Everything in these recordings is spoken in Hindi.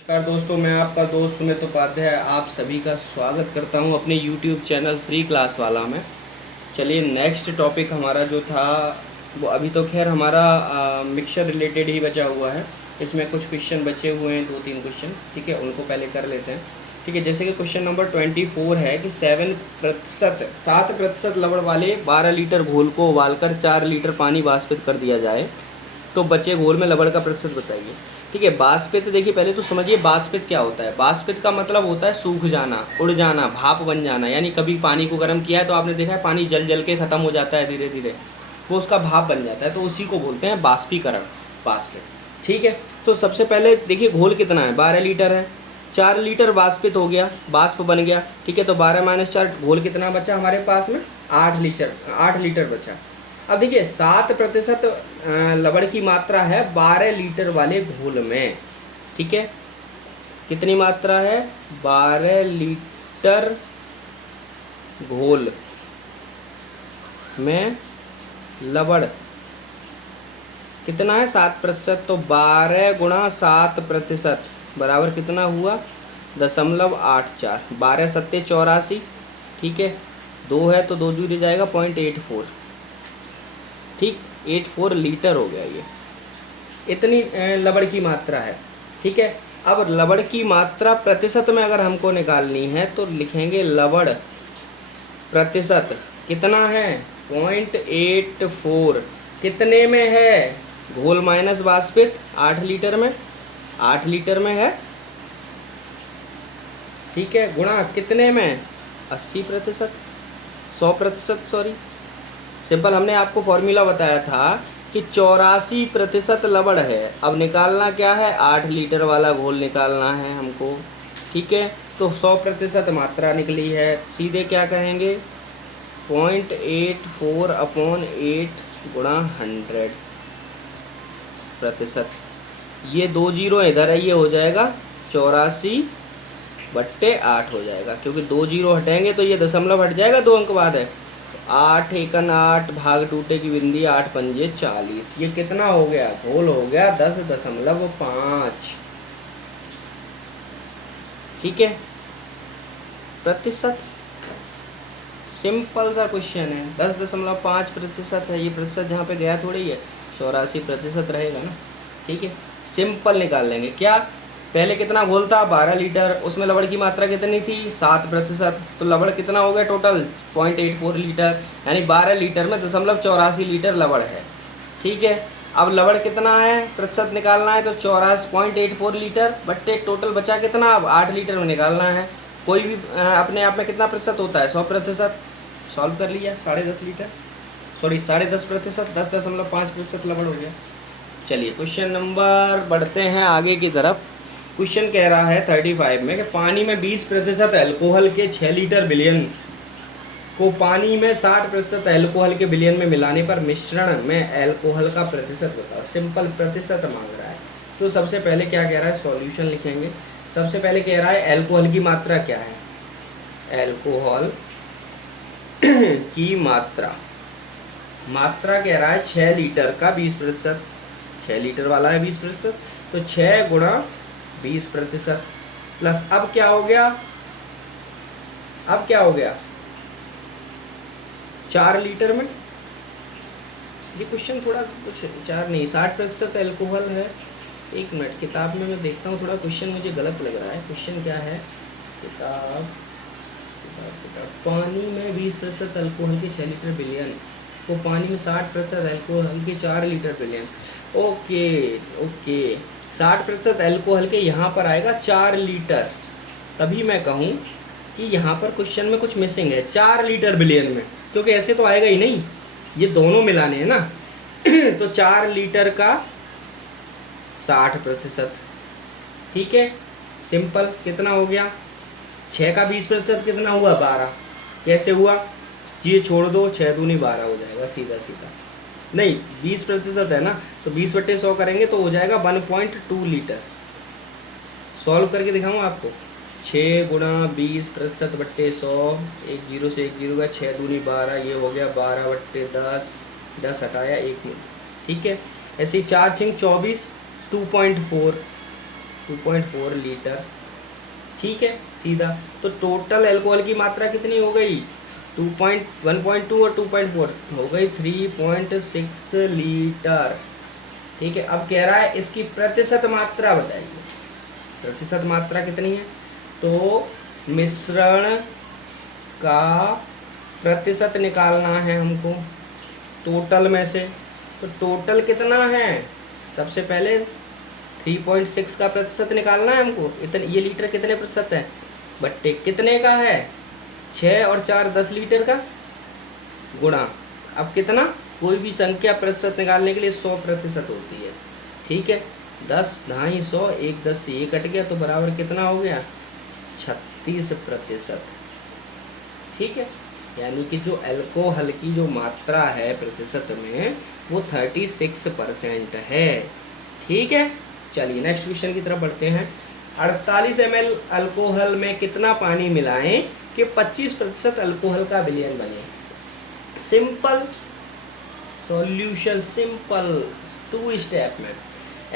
नमस्कार दोस्तों, मैं आपका दोस्त सुमित उपाध्याय आप सभी का स्वागत करता हूं अपने YouTube चैनल फ्री क्लास वाला में। चलिए, नेक्स्ट टॉपिक हमारा जो था वो अभी तो खैर हमारा मिक्सचर रिलेटेड ही बचा हुआ है। इसमें कुछ क्वेश्चन बचे हुए हैं, 2-3 क्वेश्चन, ठीक है, उनको पहले कर लेते हैं। ठीक है, जैसे कि क्वेश्चन नंबर 24 है कि 7% लवण वाले 12 लीटर घोल को उबालकर 4 लीटर पानी वाष्पित कर दिया जाए तो बचे घोल में लवण का प्रतिशत बताइए। ठीक है, वाष्पित देखिए, पहले तो समझिए वाष्पित क्या होता है। वाष्पित का मतलब होता है सूख जाना, उड़ जाना, भाप बन जाना। यानी कभी पानी को गर्म किया है तो आपने देखा है पानी जल जल के ख़त्म हो जाता है धीरे धीरे, वो उसका भाप बन जाता है, तो उसी को बोलते हैं वाष्पीकरण, वाष्पित। ठीक है, तो सबसे पहले देखिए घोल कितना है, 12 लीटर है। 4 लीटर वाष्पित हो गया, वाष्प बन गया। ठीक है, तो 12 - 4 घोल कितना बचा हमारे पास में, 8 लीटर बचा। अब देखिए 7% लवण की मात्रा है 12 लीटर वाले घोल में। ठीक है, कितनी मात्रा है, 12 लीटर घोल में लवण कितना है, 7%। तो 12 × 7% बराबर कितना हुआ, 0.84। 12 सत्ते 84। ठीक है, 2 है तो 2 जुड़ जाएगा, 0.84। ठीक, 84 लीटर हो गया ये, इतनी लवण की मात्रा है। ठीक है, अब लवण की मात्रा प्रतिशत में अगर हमको निकालनी है तो लिखेंगे लवण प्रतिशत कितना है, 0.84। कितने में है, घोल माइनस वाष्पित, 8 लीटर में, 8 लीटर में है। ठीक है, गुणा कितने में, 80%, 100%, सॉरी। सिंपल, हमने आपको फॉर्मूला बताया था कि 84% लवण है। अब निकालना क्या है, 8 लीटर वाला घोल निकालना है हमको। ठीक है, तो 100% मात्रा निकली है, सीधे क्या कहेंगे, 0.84/8 गुणा 100%। ये 2 जीरो इधर है, ये हो जाएगा 84/8 हो जाएगा, क्योंकि 2 जीरो हटेंगे तो ये दशमलव हट जाएगा, 2 अंक बाद है। 8 एकन 8 भाग टूटे की बिंदी 8 पंजे 40। ये कितना हो गया, घोल हो गया 10.5। ठीक है, प्रतिशत, सिंपल सा क्वेश्चन है। 10.5% है, ये प्रतिशत जहाँ पे गया थोड़ी है, 84% रहेगा ना। ठीक है, सिंपल निकाल लेंगे। क्या, पहले कितना घोल था, 12 लीटर, उसमें लवण की मात्रा कितनी थी, 7%। तो लवण कितना हो गया टोटल, 0.84 लीटर, यानी 12 लीटर में 0.84 लीटर लवण है। ठीक है, अब लवण कितना है, प्रतिशत निकालना है तो 0.84 लीटर बट्टे टोटल बचा कितना, अब 8 लीटर में निकालना है। कोई भी अपने आप में कितना प्रतिशत होता है, 100%। सॉल्व कर लिया, 10.5 लीटर, सॉरी 10.5%, 10.5% लवण हो गया। चलिए क्वेश्चन नंबर बढ़ते हैं आगे की तरफ। क्वेश्चन कह रहा है 35 में कि पानी में 20% अल्कोहल के 6 लीटर विलयन को पानी में 60% अल्कोहल के विलयन में मिलाने पर मिश्रण में अल्कोहल का प्रतिशत बताओ। सिंपल, प्रतिशत मांग रहा है, तो सबसे पहले क्या कह रहा है, सॉल्यूशन लिखेंगे। सबसे पहले कह रहा है अल्कोहल की मात्रा क्या है, अल्कोहल की मात्रा कह रहा है 6 लीटर का 20%, 6 लीटर वाला है 20%, तो 6 × 20% प्लस, अब क्या हो गया, 4 लीटर में। ये क्वेश्चन थोड़ा कुछ 4 नहीं, 60% अल्कोहल है। एक मिनट, किताब में मैं देखता हूँ, थोड़ा क्वेश्चन मुझे गलत लग रहा है। क्वेश्चन क्या है, किताब, पानी में 20% अल्कोहल के 6 लीटर विलयन को पानी में 60% अल्कोहल के 4 लीटर विलयन। ओके, 60% अल्कोहल के यहाँ पर आएगा 4 लीटर, तभी मैं कहूँ कि यहाँ पर क्वेश्चन में कुछ मिसिंग है, 4 लीटर विलयन में, क्योंकि ऐसे तो आएगा ही नहीं, ये दोनों मिलाने हैं ना। तो 4 लीटर का 60%। ठीक है, सिंपल, कितना हो गया, 6 का 20% कितना हुआ, 12। कैसे हुआ, ये छोड़ दो, 6 दूनी 12 हो जाएगा, सीधा सीधा। नहीं, 20% है ना, तो 20/100 करेंगे तो हो जाएगा 1.2 लीटर। सॉल्व करके दिखाऊँ आपको, 6 × 20%/100, एक जीरो से एक जीरो का, 6 दूनी 12, ये हो गया 12/10, 10 हटाया 1 मिनट। ठीक है, ऐसे ही 4 × 6 = 24, 2.4 2.4 लीटर, ठीक है सीधा। तो टोटल अल्कोहल की मात्रा कितनी हो गई, 1.2 और 2.4 हो गई 3.6 लीटर, ठीक है। अब कह रहा है इसकी प्रतिशत मात्रा बताइए, प्रतिशत मात्रा कितनी है, तो मिश्रण का प्रतिशत निकालना है हमको टोटल में से। तो टोटल कितना है, सबसे पहले 3.6 का प्रतिशत निकालना है हमको। इतने ये लीटर कितने प्रतिशत है, बट्टे कितने का है, 6 और 4 10 लीटर का गुणा। अब कितना, कोई भी संख्या प्रतिशत निकालने के लिए 100% होती है, ठीक है। 10 ढाई 100, 1 10 से ये कट गया तो बराबर कितना हो गया, 36%, ठीक है। यानी कि जो अल्कोहल की जो मात्रा है प्रतिशत में वो 36% है, ठीक है। चलिए नेक्स्ट क्वेश्चन की तरफ बढ़ते हैं। 48 ml अल्कोहल में कितना पानी मिलाएं कि 25% अल्कोहल का विलयन बने। सिंपल सॉल्यूशन, सिंपल 2 स्टेप में।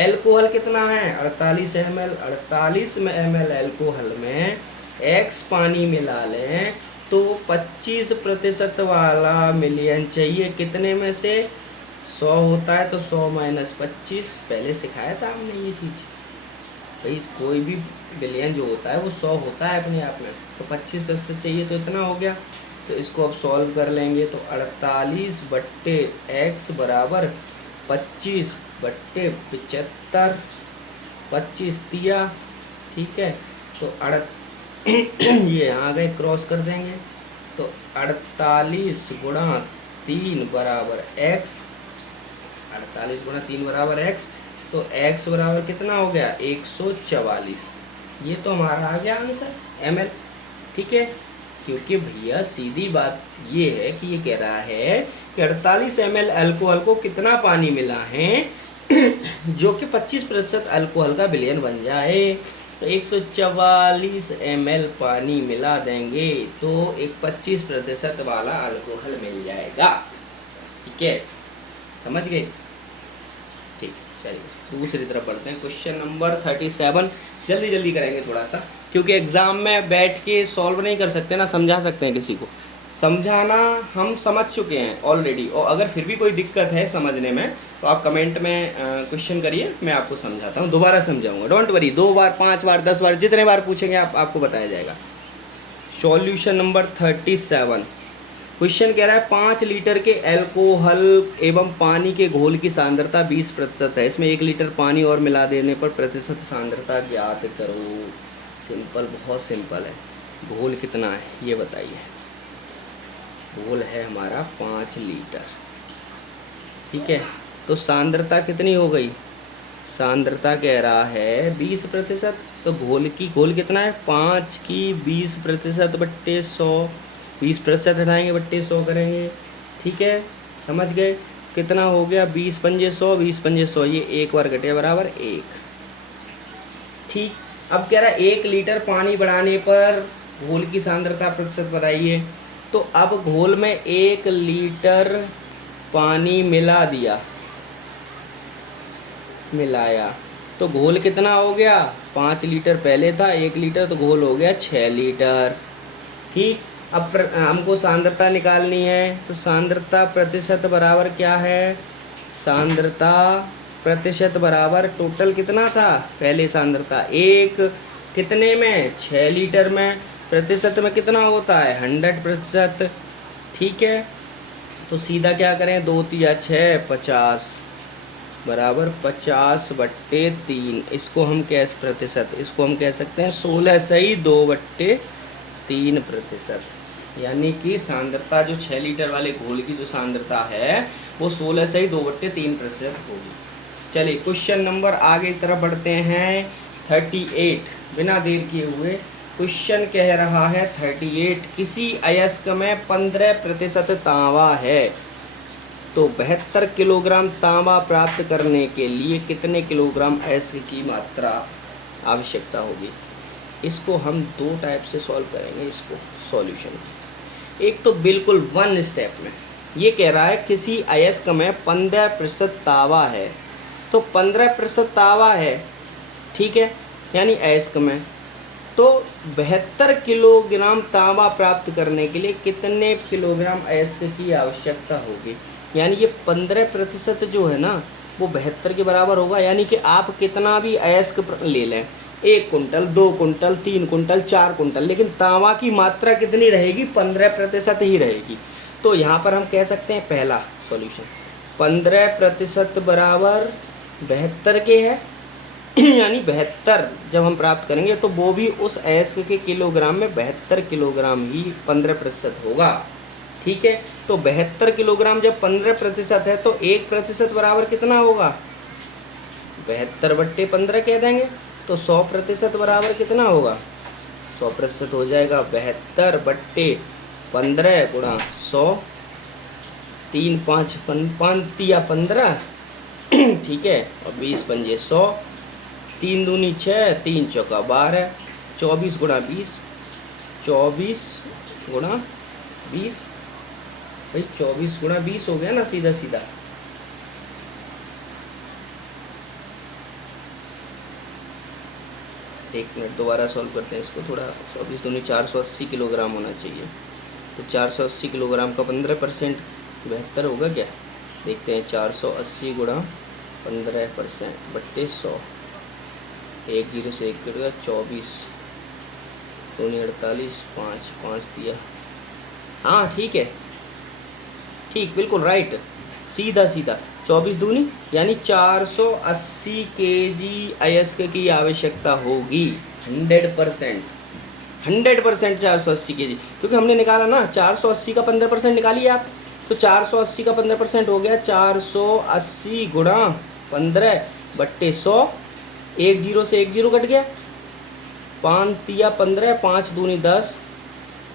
अल्कोहल कितना है 48 ml, 48 ml अल्कोहल में x पानी मिला लें तो 25% वाला मिलियन चाहिए, कितने में से 100 होता है तो 100 - 25, पहले सिखाया था हमने ये चीज़ भाई। कोई भी विलयन जो होता है वो 100 होता है अपने आप में, तो 25% चाहिए तो इतना हो गया। तो इसको अब सॉल्व कर लेंगे तो 48/x बराबर 25/75, 25 तिया, ठीक है। तो ये आ गए, क्रॉस कर देंगे तो 48 × 3 बराबर x, 48 × 3 बराबर x, तो x बराबर कितना हो गया 144। ये तो हमारा आ गया आंसर ml, ठीक है। क्योंकि भैया सीधी बात ये है कि ये कह रहा है कि 48 ml अल्कोहल को कितना पानी मिला है जो कि 25% अल्कोहल का विलयन बन जाए। तो 144 ml पानी मिला देंगे तो एक 25% वाला अल्कोहल मिल जाएगा, ठीक है, समझ गए, ठीक। चलिए दूसरी तरफ बढ़ते हैं। क्वेश्चन नंबर 37 जल्दी जल्दी करेंगे थोड़ा सा, क्योंकि एग्ज़ाम में बैठ के सॉल्व नहीं कर सकते ना, समझा सकते हैं किसी को। समझाना हम समझ चुके हैं ऑलरेडी, और अगर फिर भी कोई दिक्कत है समझने में तो आप कमेंट में क्वेश्चन करिए, मैं आपको समझाता हूँ, दोबारा समझाऊंगा, डोंट वरी। 2 बार 5 बार 10 बार जितने बार पूछेंगे आपको बताया जाएगा। Solution number 37। क्वेश्चन कह रहा है 5 लीटर के अल्कोहल एवं पानी के घोल की सांद्रता 20% है। इसमें 1 लीटर पानी और मिला देने पर प्रतिशत सांद्रता ज्ञात करो। सिंपल, बहुत सिंपल है। घोल कितना है ये बताइए। घोल है हमारा 5 लीटर, ठीक है। तो सांद्रता कितनी हो गई, सांद्रता कह रहा है 20%, तो घोल कितना है 5 की 20% बट्टे 100, 20% हटाएंगे बट्टे 100 करेंगे, ठीक है, समझ गए। कितना हो गया 20 पंजे 100, 20 पंजे 100, ये एक बार घटे बराबर 1, ठीक। अब कह रहा है 1 लीटर पानी बढ़ाने पर घोल की सांद्रता प्रतिशत बताइए। तो अब घोल में 1 लीटर पानी मिलाया तो घोल कितना हो गया, 5 लीटर पहले था, 1 लीटर तो घोल हो गया 6 लीटर, ठीक। अब हमको सांद्रता निकालनी है, तो सांद्रता प्रतिशत बराबर क्या है, सांद्रता प्रतिशत बराबर टोटल कितना था पहले सांद्रता 1, कितने में 6 लीटर में, प्रतिशत में कितना होता है 100%, ठीक है। तो सीधा क्या करें, 2 तिया 6, 50 बराबर 50/3। इसको हम कैसे प्रतिशत, इसको हम कह सकते हैं 16 सही 2/3%। यानी कि सांद्रता जो 6 लीटर वाले घोल की जो सांद्रता है वो 16 सही 2/3% होगी। चलिए क्वेश्चन नंबर आगे की तरफ बढ़ते हैं। 38 बिना देर किए हुए क्वेश्चन कह रहा है 38, किसी अयस्क में 15% तांबा है तो 72 किलोग्राम तांबा प्राप्त करने के लिए कितने किलोग्राम अयस्क की मात्रा आवश्यकता होगी। इसको हम 2 टाइप से सॉल्व करेंगे इसको सॉल्यूशन। एक तो बिल्कुल 1 स्टेप में, ये कह रहा है किसी अयस्क में 15% तांबा है, तो 15% तांबा है, ठीक है। यानी अयस्क में। तो 72 किलोग्राम तांबा प्राप्त करने के लिए कितने किलोग्राम अयस्क की आवश्यकता होगी? यानी ये 15% जो है ना वो 72 के बराबर होगा। यानी कि आप कितना भी अयस्क ले लें, 1 कुंटल, 2 कुंटल, 3 कुंटल, 4 कुंटल, लेकिन तांबा की मात्रा कितनी रहेगी? 15% ही रहेगी। तो यहाँ पर हम कह सकते हैं पहला सॉल्यूशन 15% बराबर 72 के है। यानी 72 जब हम प्राप्त करेंगे तो वो भी उस अयस्क के किलोग्राम में 72 किलोग्राम ही 15% होगा। ठीक है, तो 72 किलोग्राम जब 15% है तो 1% बराबर कितना होगा? 72/15 कह देंगे तो 100% बराबर कितना होगा? 100% हो जाएगा 72/15 गुणा 100, 3 5 5 तिया 15 ठीक है, और 20 पंजे 100, 3 दूनी 6, 3 चौका 12, 24 गुणा 20, 24 गुणा 20, भाई 24 गुणा 20 हो गया ना सीधा सीधा। एक मिनट दोबारा सॉल्व करते हैं इसको थोड़ा। 24 दूनी 480 किलोग्राम होना चाहिए, तो 480 किलोग्राम का 15% 72 होगा क्या? देखते हैं, 480 गुणा 15% बट्टे 100, 1 जीरो से 1 कटेगा, 24 दूनी 48, 5 5 दिया। हाँ ठीक है, ठीक बिल्कुल राइट, सीधा सीधा 24 दूनी यानी 480 केजी अयस्क की आवश्यकता होगी। 100% 480 केजी, क्योंकि हमने निकाला ना 480 का 15% निकालिए आप, तो 480 का 15% हो गया 480 गुणा 15 बट्टे 100, 1 जीरो से 1 जीरो कट गया, 5 तिया 15, 5 दूनी 10,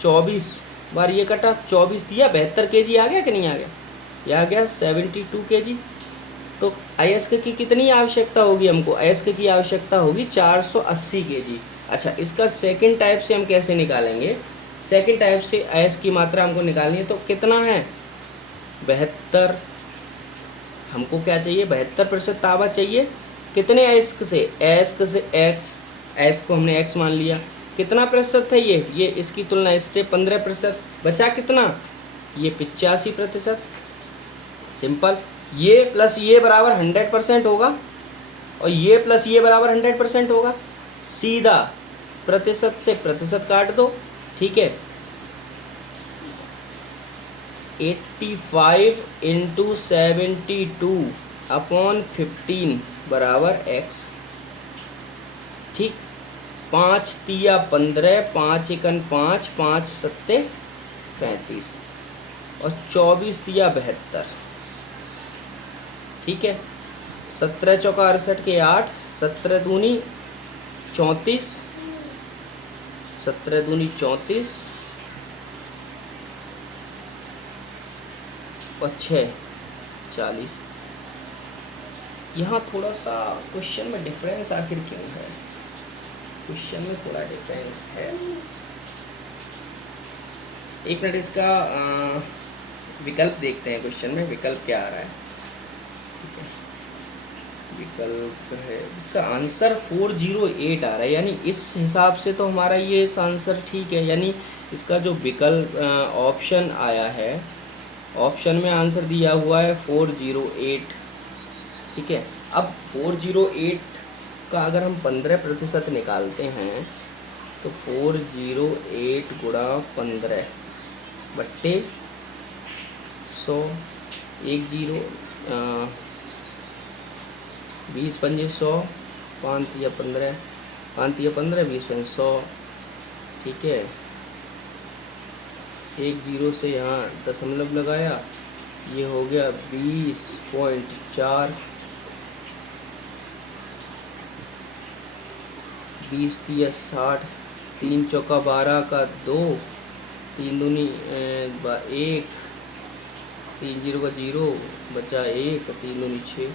24 बार ये कटा, 24 दिया 72 केजी आ गया कि नहीं आ गया? ये आ गया 72 केजी। तो अयस्क की कितनी आवश्यकता होगी हमको? अयस्क की आवश्यकता होगी 480 केजी। अच्छा, इसका सेकंड टाइप से हम कैसे निकालेंगे? सेकंड टाइप से अयस्क की मात्रा हमको निकालनी है, तो कितना है? 72। हमको क्या चाहिए? 72% तांबा चाहिए। कितने अयस्क से? अयस्क से x, अयस्क को हमने x मान लिया। कितना प्रतिशत है ये इसकी तुलना इससे 15%, बचा कितना? ये 85%। सिंपल, ये प्लस ये बराबर 100% होगा, और ये प्लस ये बराबर 100% होगा। सीधा प्रतिशत से प्रतिशत काट दो, ठीक है। 85 इंटू 72 अपॉन 15 बराबर x, ठीक। 5 तिया 15, 5 एकन 5, 5 सत्ते 35, और 24 तिया 72, ठीक है। 17 चौका 68 के 8, 17 दूनी 34, 17 दूनी 34 और 6 40। यहाँ थोड़ा सा क्वेश्चन में डिफरेंस आखिर क्यों है? क्वेश्चन में थोड़ा डिफरेंस है। एक मिनट, इसका विकल्प देखते हैं। क्वेश्चन में विकल्प क्या आ रहा है? ठीक है, विकल्प है, इसका आंसर 408 आ रहा है। यानी इस हिसाब से तो हमारा ये आंसर ठीक है। यानी इसका जो विकल्प ऑप्शन आया है, ऑप्शन में आंसर दिया हुआ है 408, ठीक है। अब 408 का अगर हम 15% निकालते हैं तो 408 गुणा 15 बट्टे 100, 1 जीरो 20 पंजे 100, 5 तिया 15, 5 तिया 15, 20 पंजे 100, ठीक है। 1 जीरो से यहाँ दशमलव लगाया, ये हो गया 20.4, 20 तिया 60, 3 चौका 12 का 2, 3 दूनी 1, 3 जीरो का 0 बचा 1, 3 दूनी 6,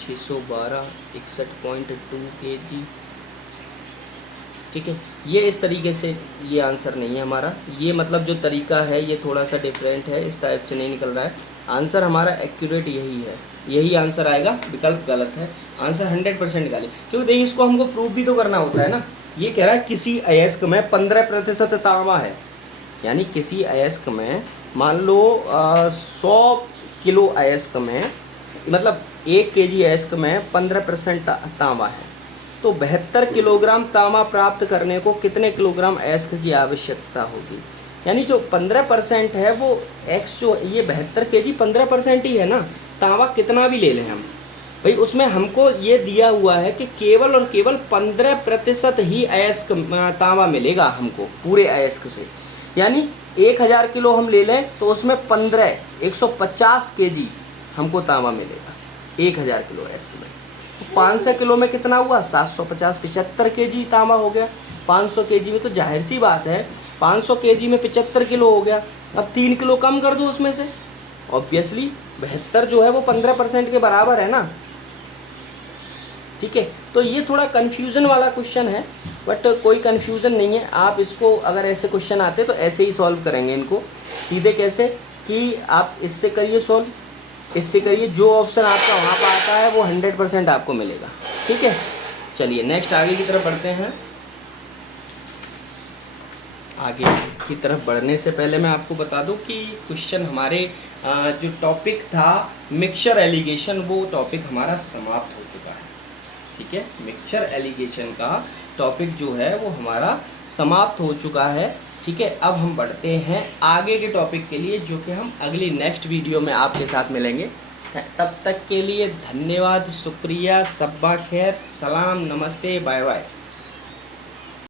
612, 61.2 kg, ठीक है। ये इस तरीके से ये आंसर नहीं है हमारा। ये मतलब जो तरीका है ये थोड़ा सा डिफरेंट है, इस टाइप से नहीं निकल रहा है। आंसर हमारा एक्यूरेट यही है, यही आंसर आएगा, विकल्प गलत है। आंसर 100% निकालिए, क्योंकि देखिए इसको हमको प्रूव भी तो करना होता है ना। ये कह रहा है किसी अयस्क में 15% तांबा है, यानी किसी अयस्क में मान लो 100 किलो अयस्क में, मतलब 1 kg अयस्क में 15% तांबा है, तो 72 किलोग्राम तांबा प्राप्त करने को कितने किलोग्राम अयस्क की आवश्यकता होगी। यानी जो 15% है वो एक्स, जो ये 72 kg 15% ही है ना, तांबा कितना भी ले लें हम भाई, उसमें हमको ये दिया हुआ है कि केवल और केवल 15% ही अयस्क तांबा मिलेगा हमको पूरे अयस्क से। यानी 1000 किलो हम ले लें तो उसमें 15 150 kg हमको तांबा मिलेगा 1000 किलो अयस्क में। 500 किलो में कितना हुआ, 750 75 kg तांबा हो गया। 500 kg में तो जाहिर सी बात है 500 kg में 75 किलो हो गया। अब 3 किलो कम कर दो उसमें से, ऑब्वियसली 72 जो है वो 15% के बराबर है ना। ठीक है, तो ये थोड़ा कन्फ्यूज़न वाला क्वेश्चन है, बट कोई कन्फ्यूज़न नहीं है। आप इसको अगर ऐसे क्वेश्चन आते तो ऐसे ही सॉल्व करेंगे इनको सीधे। कैसे कि आप इससे करिए सॉल्व, इससे करिए, जो ऑप्शन आपका वहाँ पर आता है वो 100% आपको मिलेगा। ठीक है, चलिए नेक्स्ट आगे की तरफ बढ़ते हैं। आगे की तरफ बढ़ने से पहले मैं आपको बता दूं कि क्वेश्चन हमारे जो टॉपिक था मिक्सचर एलिगेशन, वो टॉपिक हमारा समाप्त हो चुका है। ठीक है, मिक्सचर एलिगेशन का टॉपिक जो है वो हमारा समाप्त हो चुका है। ठीक है, अब हम बढ़ते हैं आगे के टॉपिक के लिए, जो कि हम अगली नेक्स्ट वीडियो में आपके साथ मिलेंगे। तब तक के लिए धन्यवाद, शुक्रिया, सब्बा खैर, सलाम, नमस्ते, बाय बाय।